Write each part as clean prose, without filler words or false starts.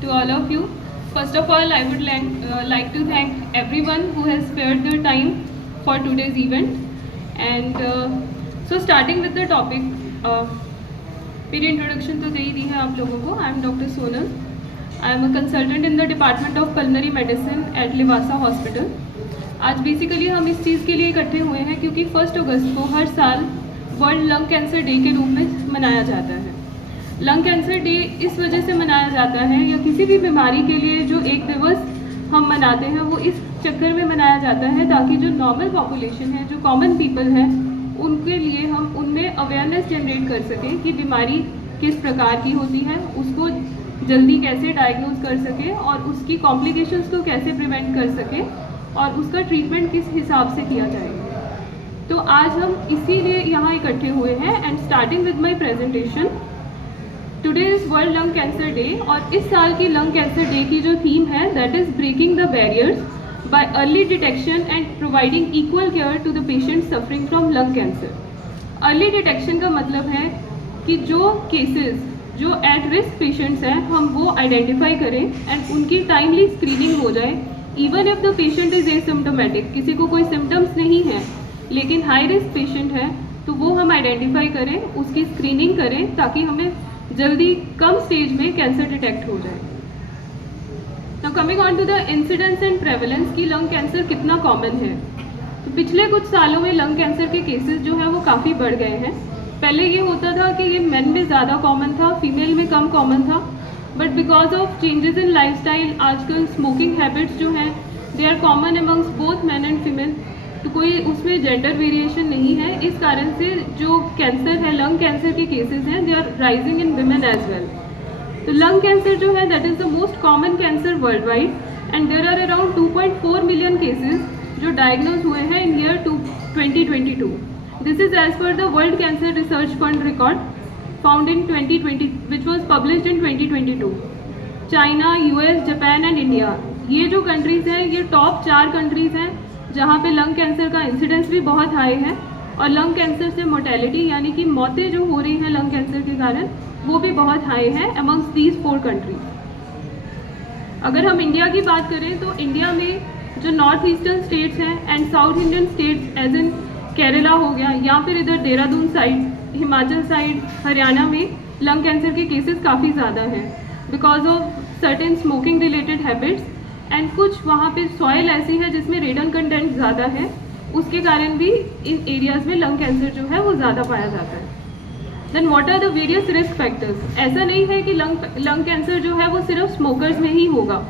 To all of you, first of all, I would like to thank everyone who has spared their time for today's event. And so starting with the topic, मेरी introduction तो दे ही दी है आप लोगों को. I am doctor Sonal. I am a consultant in the department of pulmonary medicine at Livasa hospital. आज बेसिकली हम इस चीज़ के लिए इकट्ठे हुए हैं क्योंकि 1 अगस्त को हर साल वर्ल्ड लंग कैंसर डे के रूप में मनाया जाता है. लंग कैंसर डे इस वजह से मनाया जाता है, या किसी भी बीमारी के लिए जो एक दिवस हम मनाते हैं वो इस चक्कर में मनाया जाता है ताकि जो नॉर्मल पॉपुलेशन है, जो कॉमन पीपल है, उनके लिए हम उनमें अवेयरनेस जनरेट कर सकें कि बीमारी किस प्रकार की होती है, उसको जल्दी कैसे डायग्नोज कर सकें और उसकी कॉम्प्लिकेशंस को कैसे प्रिवेंट कर सकें और उसका ट्रीटमेंट किस हिसाब से किया जाएगा. तो आज हम इसीलिए यहाँ इकट्ठे हुए हैं. And starting with my presentation, today is world lung cancer day और इस साल की लंग कैंसर डे की जो थीम है that is breaking the barriers by early detection and providing equal care to the patient suffering from lung cancer. Early detection का मतलब है कि जो केसेस जो एट रिस्क पेशेंट्स हैं हम वो आइडेंटिफाई करें एंड उनकी टाइमली स्क्रीनिंग हो जाए. Even if the patient is asymptomatic, किसी को कोई सिम्टम्स नहीं है लेकिन हाई रिस्क पेशेंट है, तो वो हम आइडेंटिफाई करें, उसकी स्क्रीनिंग करें ताकि हमें जल्दी कम स्टेज में कैंसर डिटेक्ट हो जाए. Now coming on to the incidence and prevalence की लंग कैंसर कितना कॉमन है. तो पिछले कुछ सालों में लंग कैंसर के केसेस जो है वो काफ़ी बढ़ गए हैं. पहले ये होता था कि ये मेन में ज़्यादा कॉमन था, फीमेल में कम कॉमन था. But because of changes in lifestyle आजकल स्मोकिंग हैबिट्स जो हैं they are common amongst both man and female. तो कोई उसमें जेंडर वेरिएशन नहीं है. इस कारण से जो कैंसर है, लंग कैंसर के केसेस हैं, they are rising in women as well. तो लंग कैंसर जो है that is the most common cancer worldwide and there are around 2.4 million cases जो डायग्नोज हुए हैं in year 2022. This is as per the world cancer research fund record found in 2020 which was published in 2022. China, US, Japan and India, ये जो countries हैं ये top 4 countries हैं जहाँ पे लंग कैंसर का इंसिडेंस भी बहुत हाई है और लंग कैंसर से मोर्टेलिटी यानी कि मौतें जो हो रही हैं लंग कैंसर के कारण वो भी बहुत हाई है अमंग्स दीज 4 कंट्रीज. अगर हम इंडिया की बात करें तो इंडिया में जो नॉर्थ ईस्टर्न स्टेट्स हैं and south Indian states as in Kerala हो गया या फिर इधर देहरादून साइड, हिमाचल साइड, हरियाणा में लंग कैंसर के केसेस काफ़ी ज़्यादा हैं because of certain smoking related habits and कुछ वहाँ पे सॉइल ऐसी है जिसमें रेडन कंटेंट ज़्यादा है, उसके कारण भी इन एरियाज़ में लंग कैंसर जो है वो ज़्यादा पाया जाता है. Then what are the various risk factors. ऐसा नहीं है कि लंग कैंसर जो है वो सिर्फ स्मोकर्स में ही होगा.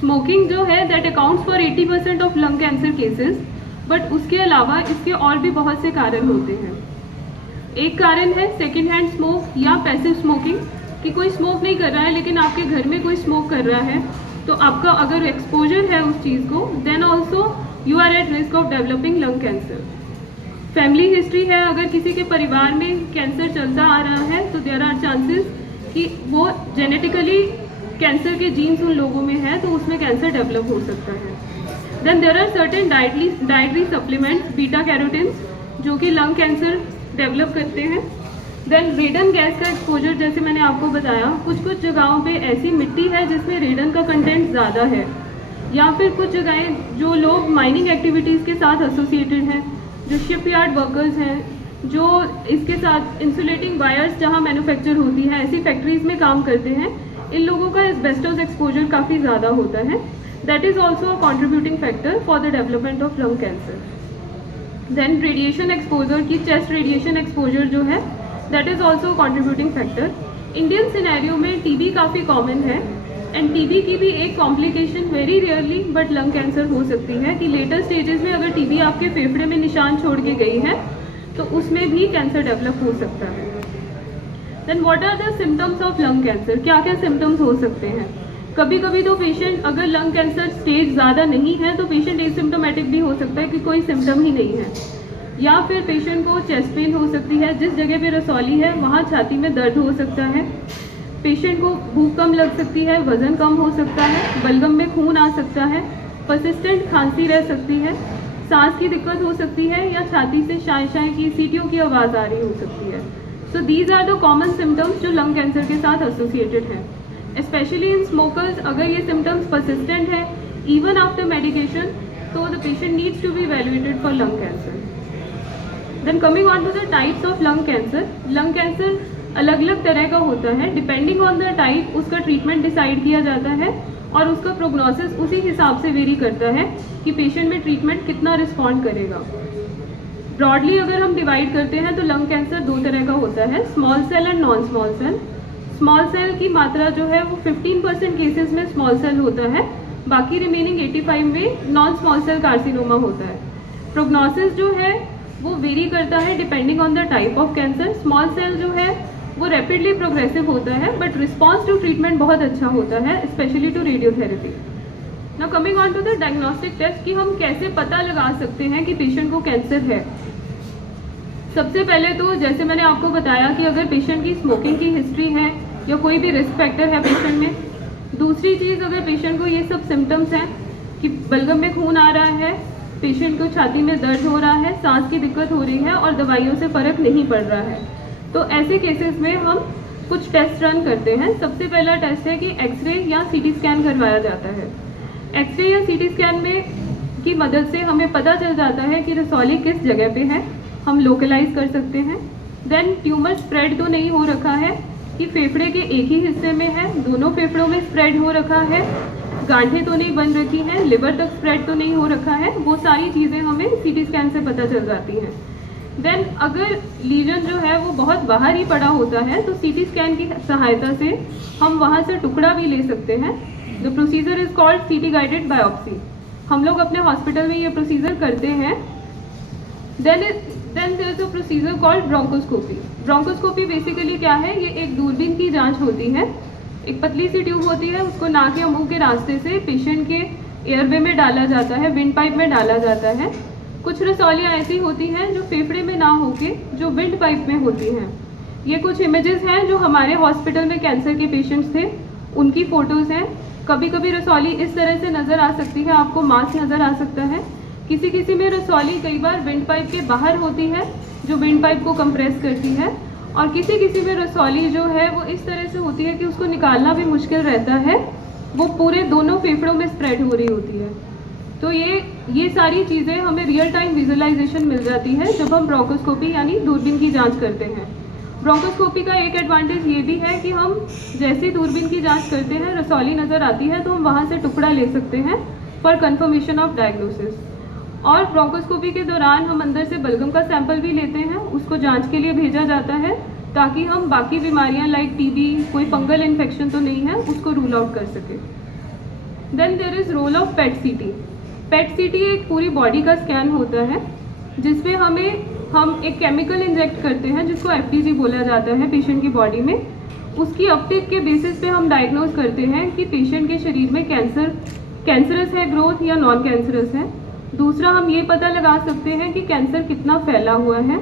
स्मोकिंग जो है that accounts for 80% of lung cancer cases. But उसके अलावा इसके और भी बहुत से कारण होते हैं. एक कारण है सेकेंड हैंड स्मोक या पैसिव स्मोकिंग, कि कोई स्मोक नहीं कर रहा है लेकिन आपके घर में कोई स्मोक कर रहा है तो आपका अगर एक्सपोजर है उस चीज़ को then also you are at risk of developing lung cancer. Family history है, अगर किसी के परिवार में कैंसर चलता आ रहा है तो देयर आर चांसेस कि वो जेनेटिकली कैंसर के जीन्स उन लोगों में है तो उसमें कैंसर डेवलप हो सकता है. Then there are certain dietary supplements, beta carotenes, जो कि लंग कैंसर डेवलप करते हैं. देन रेडन गैस का एक्सपोजर, जैसे मैंने आपको बताया, कुछ जगहों पे ऐसी मिट्टी है जिसमें रेडन का कंटेंट ज़्यादा है, या फिर कुछ जगहें जो लोग माइनिंग एक्टिविटीज़ के साथ एसोसिएटेड हैं, जो शिपयार्ड वर्कर्स हैं, जो इसके साथ इंसुलेटिंग वायर्स जहाँ मैन्युफैक्चर होती है ऐसी फैक्ट्रीज़ में काम करते हैं, इन लोगों का एस्बेस्टोस एक्सपोजर काफ़ी ज़्यादा होता है. That is also a contributing factor for the development of lung cancer. Then radiation exposure की चेस्ट रेडिएशन एक्सपोजर जो है that is also contributing factor. Indian scenario में टीबी काफ़ी कॉमन है एंड टीबी की भी एक complication very rarely but lung cancer हो सकती है कि लेटर स्टेजेस में अगर टीबी आपके फेफड़े में निशान छोड़ के गई है तो उसमें भी कैंसर डेवलप हो सकता है. Then what are the symptoms of lung cancer. क्या क्या सिम्टम्स हो सकते हैं. कभी कभी तो पेशेंट अगर लंग कैंसर स्टेज ज़्यादा नहीं है तो पेशेंट एसिम्प्टोमेटिक भी हो सकता है कि कोई सिम्टम ही नहीं है, या फिर पेशेंट को चेस्ट पेन हो सकती है, जिस जगह पे रसौली है वहाँ छाती में दर्द हो सकता है, पेशेंट को भूख कम लग सकती है, वज़न कम हो सकता है, बलगम में खून आ सकता है, परसिस्टेंट खांसी रह सकती है, सांस की दिक्कत हो सकती है या छाती से शाय शाय की सीटियों की आवाज़ आ रही हो सकती है. So these are the common symptoms जो लंग कैंसर के साथ एसोसिएटेड हैं। स्पेशली इन स्मोकर्स अगर ये सिम्टम्स परसिस्टेंट है इवन आफ्टर मेडिकेशन, तो the patient needs to be evaluated for lung cancer. Then coming on to the types of lung cancer, lung cancer अलग अलग तरह का होता है। डिपेंडिंग ऑन द टाइप उसका ट्रीटमेंट डिसाइड किया जाता है और उसका प्रोग्नोसिस उसी हिसाब से वेरी करता है कि पेशेंट में ट्रीटमेंट कितना रिस्पॉन्ड करेगा। ब्रॉडली अगर हम डिवाइड करते हैं तो लंग कैंसर दो तरह का होता है, small cell and non small cell. Small cell की मात्रा जो है वो 15% केसेस में स्मॉल सेल होता है, बाकी रिमेनिंग 85 में नॉन स्मॉल सेल कार्सिनोमा होता है। प्रोग्नोसिस जो है वो वेरी करता है depending on the type of cancer. Small cell जो है वो रैपिडली प्रोग्रेसिव होता है बट रिस्पॉन्स टू ट्रीटमेंट बहुत अच्छा होता है, especially to radiotherapy. Now coming on to the diagnostic test कि हम कैसे पता लगा सकते हैं कि पेशेंट को कैंसर है। सबसे पहले तो जैसे मैंने आपको बताया कि अगर पेशेंट की स्मोकिंग की हिस्ट्री है या कोई भी रिस्क फैक्टर है पेशेंट में। दूसरी चीज़, अगर पेशेंट को ये सब सिम्टम्स हैं कि बलगम में खून आ रहा है, पेशेंट को छाती में दर्द हो रहा है, सांस की दिक्कत हो रही है और दवाइयों से फ़र्क नहीं पड़ रहा है, तो ऐसे केसेस में हम कुछ टेस्ट रन करते हैं। सबसे पहला टेस्ट है कि एक्सरे या सीटी स्कैन करवाया जाता है। एक्सरे या सीटी स्कैन में की मदद से हमें पता चल जाता है कि रसौली किस जगह पे है, हम लोकलाइज कर सकते हैं। देन ट्यूमर स्प्रेड तो नहीं हो रखा है कि फेफड़े के एक ही हिस्से में है, दोनों फेफड़ों में स्प्रेड हो रखा है, गांठें तो नहीं बन रखी हैं, लिवर तक स्प्रेड तो नहीं हो रखा है, वो सारी चीज़ें हमें सीटी स्कैन से पता चल जाती हैं। देन अगर लीजन जो है वो बहुत बाहर ही पड़ा होता है तो सीटी स्कैन की सहायता से हम वहाँ से टुकड़ा भी ले सकते हैं। The procedure is called CT guided biopsy. हम लोग अपने हॉस्पिटल में ये प्रोसीजर करते हैं। Then there is a procedure called bronchoscopy. Bronchoscopy basically क्या है, ये एक दूरबीन की जांच होती है। एक पतली सी ट्यूब होती है, उसको नाक या मुंह के रास्ते से पेशेंट के एयरवे में डाला जाता है, विंड पाइप में डाला जाता है। कुछ रसौलियाँ ऐसी होती हैं जो फेफड़े में ना होके जो विंड पाइप में होती हैं। ये कुछ इमेजेस हैं जो हमारे हॉस्पिटल में कैंसर के पेशेंट्स थे, उनकी फ़ोटोज़ हैं। कभी कभी रसौली इस तरह से नज़र आ सकती है, आपको मास नज़र आ सकता है। किसी किसी में रसौली कई बार विंड पाइप के बाहर होती है जो विंड पाइप को कंप्रेस करती है, और किसी किसी में रसौली जो है वो इस तरह से होती है कि उसको निकालना भी मुश्किल रहता है, वो पूरे दोनों फेफड़ों में स्प्रेड हो रही होती है। तो ये सारी चीज़ें हमें रियल टाइम विजुअलाइजेशन मिल जाती है जब हम ब्रोंकोस्कोपी यानी दूरबीन की जांच करते हैं। ब्रोंकोस्कोपी का एक एडवांटेज ये भी है कि हम जैसे दूरबीन की जांच करते हैं, रसौली नज़र आती है तो हम वहाँ से टुकड़ा ले सकते हैं फॉर कंफर्मेशन ऑफ डायग्नोसिस। और ब्रोंकोस्कोपी के दौरान हम अंदर से बलगम का सैंपल भी लेते हैं, उसको जांच के लिए भेजा जाता है ताकि हम बाकी बीमारियां लाइक टीबी, कोई फंगल इन्फेक्शन तो नहीं है, उसको रूल आउट कर सके। Then there is role of PET CT. PET सीटी एक पूरी बॉडी का स्कैन होता है जिसमें हम एक केमिकल इंजेक्ट करते हैं जिसको एफटीजी बोला जाता है पेशेंट की बॉडी में। उसकी अपटेक के बेसिस पे हम डायग्नोज करते हैं कि पेशेंट के शरीर में कैंसरस है ग्रोथ या नॉन कैंसरस है। दूसरा, हम ये पता लगा सकते हैं कि कैंसर कितना फैला हुआ है।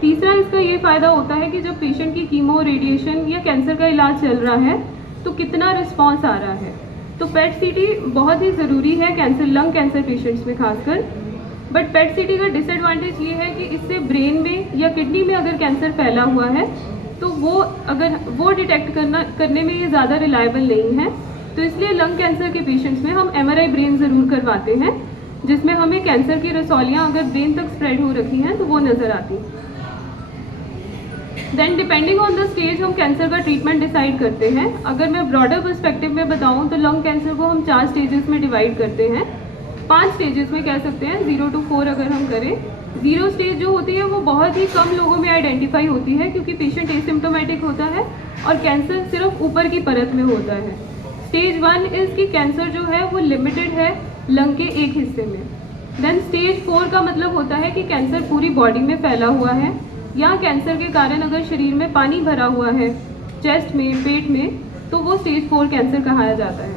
तीसरा, इसका ये फ़ायदा होता है कि जब पेशेंट की कीमो, रेडिएशन या कैंसर का इलाज चल रहा है तो कितना रिस्पॉन्स आ रहा है। तो पेट सीटी बहुत ही ज़रूरी है लंग कैंसर पेशेंट्स में खासकर। बट पेट सीटी का डिसएडवांटेज ये है कि इससे ब्रेन में या किडनी में अगर कैंसर फैला हुआ है तो वो डिटेक्ट करने में ये ज़्यादा रिलायबल नहीं है। तो इसलिए लंग कैंसर के पेशेंट्स में हम MRI ब्रेन ज़रूर करवाते हैं जिसमें हमें कैंसर की रसौलियाँ अगर ब्रेन तक स्प्रेड हो रखी हैं तो वो नज़र आती। Then depending on the stage हम कैंसर का ट्रीटमेंट डिसाइड करते हैं। अगर मैं ब्रॉडर पर्सपेक्टिव में बताऊं तो लंग कैंसर को हम 4 स्टेजेस में डिवाइड करते हैं, 5 स्टेजेस में कह सकते हैं, 0 to 4 अगर हम करें। 0 स्टेज जो होती है वो बहुत ही कम लोगों में आइडेंटिफाई होती है क्योंकि पेशेंट एसिम्प्टोमेटिक होता है और कैंसर सिर्फ ऊपर की परत में होता है। स्टेज 1 इज़ कि कैंसर जो है वो लिमिटेड है लंग के एक हिस्से में। देन स्टेज 4 का मतलब होता है कि कैंसर पूरी बॉडी में फैला हुआ है या कैंसर के कारण अगर शरीर में पानी भरा हुआ है, चेस्ट में, पेट में, तो वो स्टेज 4 कैंसर कहा जाता है।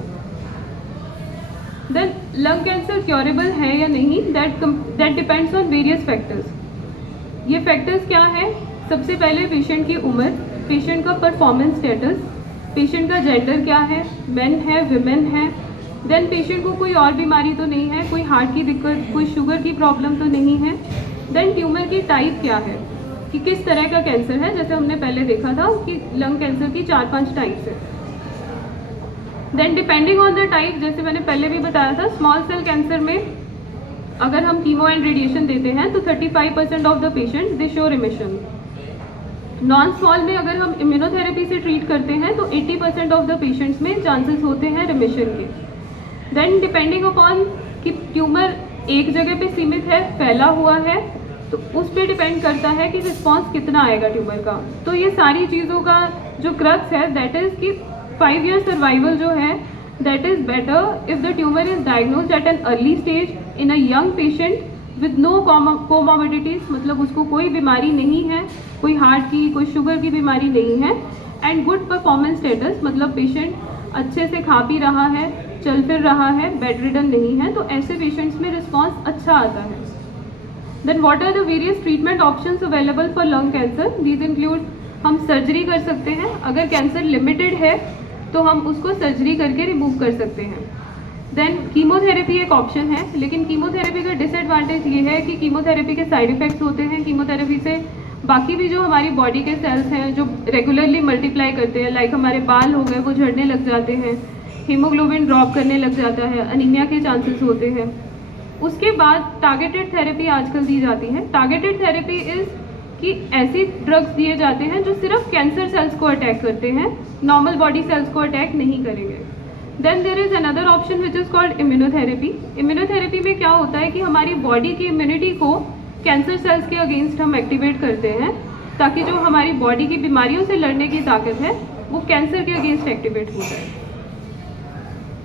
देन लंग कैंसर क्योरेबल है या नहीं, that depends on various factors. ये फैक्टर्स क्या है? सबसे पहले पेशेंट की उम्र, पेशेंट का परफॉर्मेंस स्टेटस, पेशेंट का जेंडर क्या है, मेन है, विमेन है। देन पेशेंट को कोई और बीमारी तो नहीं है, कोई हार्ट की दिक्कत, कोई शुगर की प्रॉब्लम तो नहीं है। देन ट्यूमर की टाइप क्या है, कि किस तरह का कैंसर है। जैसे हमने पहले देखा था कि लंग कैंसर की 4-5 टाइप्स है। Then depending on the type, जैसे मैंने पहले भी बताया था, स्मॉल सेल कैंसर में अगर हम कीमो एंड रेडिएशन देते हैं तो 35% of the patient they show remission. Non small में अगर हम इम्यूनोथेरेपी से ट्रीट करते हैं तो 80% ऑफ द पेशेंट्स में चांसेस होते हैं रिमिशन के। देन डिपेंडिंग अपॉन कि ट्यूमर एक जगह पे सीमित है, फैला हुआ है, तो उस पर डिपेंड करता है कि रिस्पॉन्स कितना आएगा ट्यूमर का। तो ये सारी चीज़ों का जो क्रक्स है दैट इज़ कि 5 year सर्वाइवल जो है that is better if the tumour is diagnosed at an early stage in a young patient with no comorbidities, मतलब उसको कोई बीमारी नहीं है, कोई हार्ट की, कोई शुगर की बीमारी नहीं है, एंड गुड परफॉर्मेंस स्टेटस, मतलब पेशेंट अच्छे से खा पी रहा है, चल फिर रहा है, बेड रिडन नहीं है, तो ऐसे पेशेंट्स में रिस्पॉन्स अच्छा आता है। Then what are the various treatment options available for lung cancer? These include, हम सर्जरी कर सकते हैं, अगर कैंसर लिमिटेड है तो हम उसको सर्जरी करके रिमूव कर सकते हैं। देन कीमोथेरेपी एक ऑप्शन है, लेकिन कीमोथेरेपी का डिसएडवांटेज ये है कि कीमोथेरेपी के साइड इफ़ेक्ट्स होते हैं। कीमोथेरेपी से बाकी भी जो हमारी बॉडी के सेल्स हैं जो रेगुलरली मल्टीप्लाई करते हैं, लाइक हमारे बाल हो गए, वो झड़ने लग जाते हैं, हीमोग्लोबिन ड्रॉप करने लग जाता है, अनीमिया के चांसेस होते हैं। उसके बाद टारगेटेड थेरेपी आजकल दी जाती है। टारगेटेड थेरेपी इज़ कि ऐसी ड्रग्स दिए जाते हैं जो सिर्फ कैंसर सेल्स को अटैक करते हैं, नॉर्मल बॉडी सेल्स को अटैक नहीं करेंगे। Then there is another option which is called immunotherapy. Immunotherapy में क्या होता है कि हमारी बॉडी की इम्यूनिटी को कैंसर सेल्स के अगेंस्ट हम एक्टिवेट करते हैं, ताकि जो हमारी बॉडी की बीमारियों से लड़ने की ताकत है वो कैंसर के अगेंस्ट एक्टिवेट हो जाए।